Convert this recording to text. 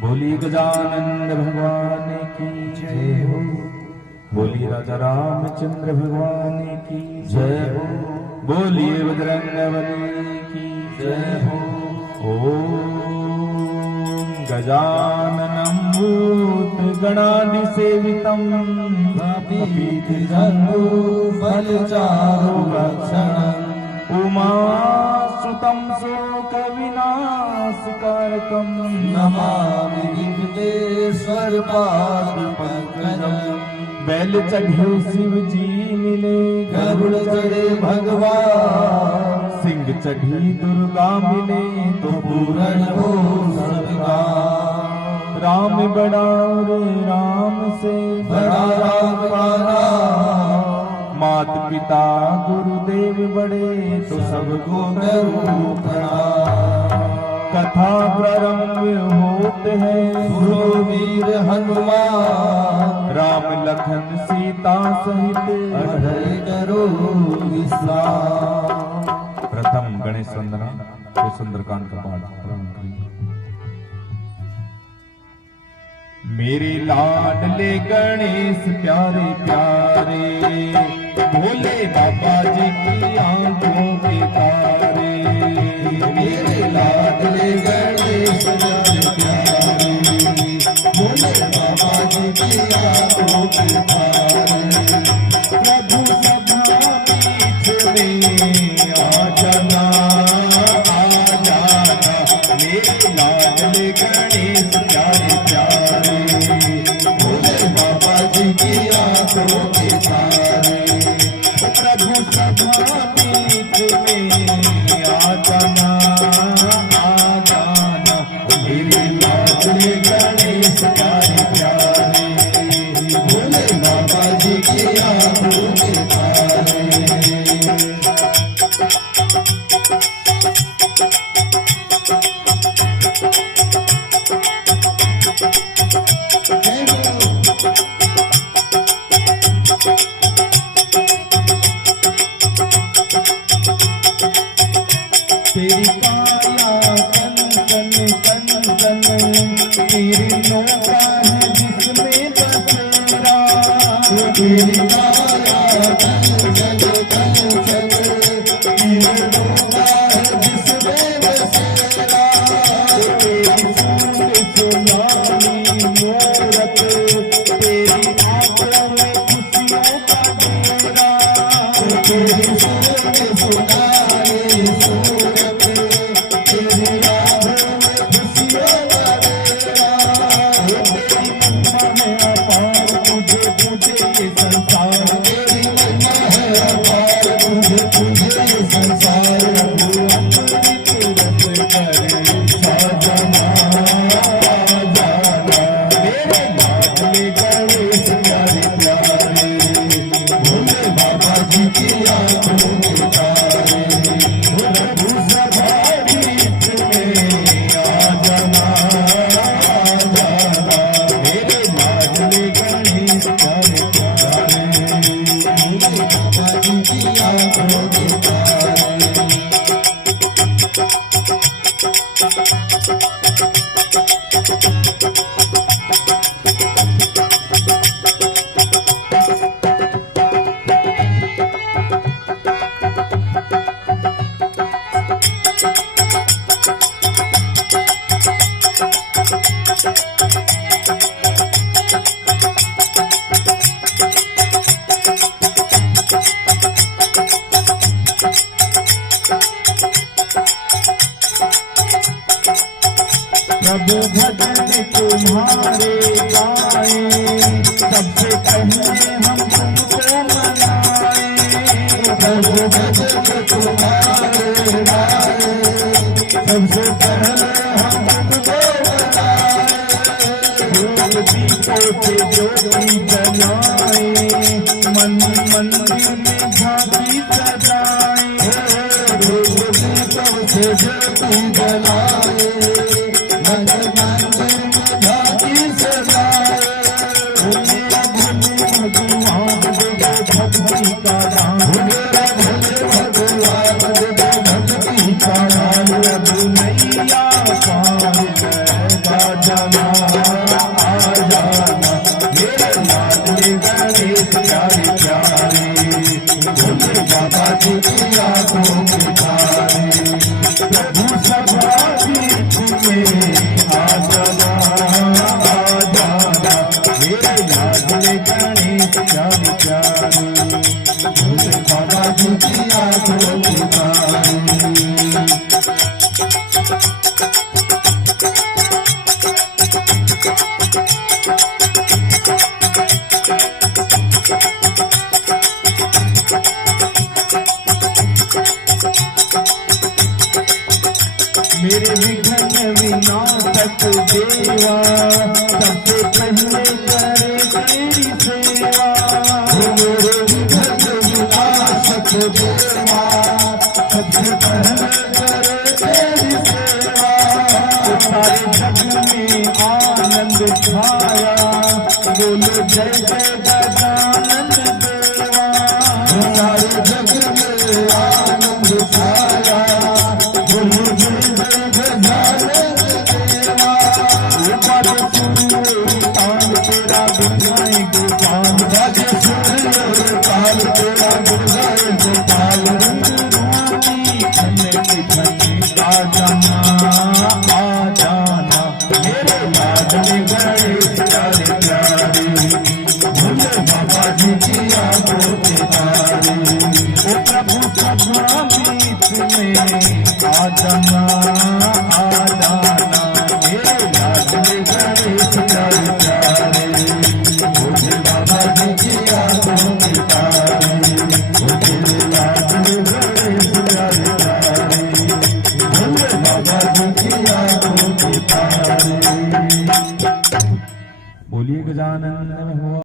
बोली गजानंद भगवान की जय हो। बोली राजा रामचंद्र भगवान की जय हो। बोलिए बजरंगबली की जय हो। ओम गजाननं भूतगणाधिसेवितं कपित्थजम्बूफलचारुभक्षणम् उमासुतं शोकविनाशकारकं नमामि विघ्नेश्वर पादपङ्कजम्। बैल चढ़े शिव जी मिले, गरुड़ चढ़े भगवान, सिंह चढ़ी दुर्गा मिले तो पूर्ण हो सबका। राम बड़ा रे राम से बड़ा राम का नाम, मात पिता गुरुदेव बड़े तो सबको करूं प्रणाम। कथा प्रारंभ होते हैं सुनो वीर हनुमान, राम लखन सीता सहित अभय करो विश्राम। प्रथम गणेश वंदना के सुंदरकांड का पाठ प्रारंभ करें। मेरे लाडले गणेश प्यारे प्यारे, भोले बाबा जी की आंखों के तारे। मेरे लाडले गणेश प्यारे प्यारे, भोले बाबा जी की आंखों के तारे। प्रभु सभा बीच में आ जाना, आ जाना। मेरे लाडले गणेश प्यारे प्यारे, भोले बाबा जी की आंखों के तारे। प्रभु सभा बीच में आ जाना, आ जाना। मेरे लाडले गणेश प्यारे प्यारे, भोले बाबा जी की आंखों के तारे। तेरी काया कंचन कंचन, तेरी नौका है जिसमें बसेरा। तेरी काया कंचन कंचन, तेरी नौका है जिसमें बसेरा। तेरी सूंड सुनामी मूरत, तेरी आंखों में खुशियों का डेरा। तेरी सूरत सुनाए सूरत, तेरी आंखों में खुशियों का डेरा। तेरी महिमा है अपार, तुझे तुझे ये संसार। तेरी महिमा है अपार, तुझे तुझे ये संसार। प्रभु अमृत रस करे साजना, जाना। मेरे लाडले गणेश प्यारे प्यारे, भोले बाबा जी की आंखों के तारे। प्रभु सभा बीच में आ जाना, आ जाना। मेरे लाडले गणेश प्यारे प्यारे, भोले बाबा जी की आंखों के तारे। प्रभु भजन तुम्हारे गाए, सबसे पहले हम तुमको मनाए। प्रभु भजन तुम्हारे गाए, सबसे पहले हम तुमको मनाए। धूप दीपों से ज्योति जलाए, मंदिर में झांकी सजाए। धूप दीपों से ज्योति जलाए, मंदिर में झांकी सजाए। मेरा भोले भगवान दे भक्ति का दान। मेरा भोले भगवान दे भक्ति का दान। अब नैया पार जाएगा जमा। बीच में आ जाना आ जाना मेरे लाडले गणेश प्यारे प्यारे भोले बाबा जी की आंखों की तारे मेरे विघ्न विनाशक देवा सबसे पहले करे तेरी सेवा मेरे विघ्न विनाशक देवा सबसे पहले करे तेरी सेवा सारे जग में आनंद छाया बोलो जय जय गजानंद देवा सारे जग में आनंद छाया बोलो जय जय गजानन देवा बाजे सूर्य ताल तेरा गुंजाए गोपाल बाजे सूर्य ताल तेरा गुंजाए गोपाल आ जाना आ जाना मेरे लाडले गणेश प्यारे प्यारे भोले बाबा जी की आंखों के तारे ओ प्रभु सभा बीच में आ जाना आ जाना मेरे लाडले गणेश प्यारे प्यारे भोले बाबा जी की आंखों के तारे भोले लाडले गणेश प्यारे प्यारे भोले बाबा जी की आंखों के तारे बोलिए गजानन भगवान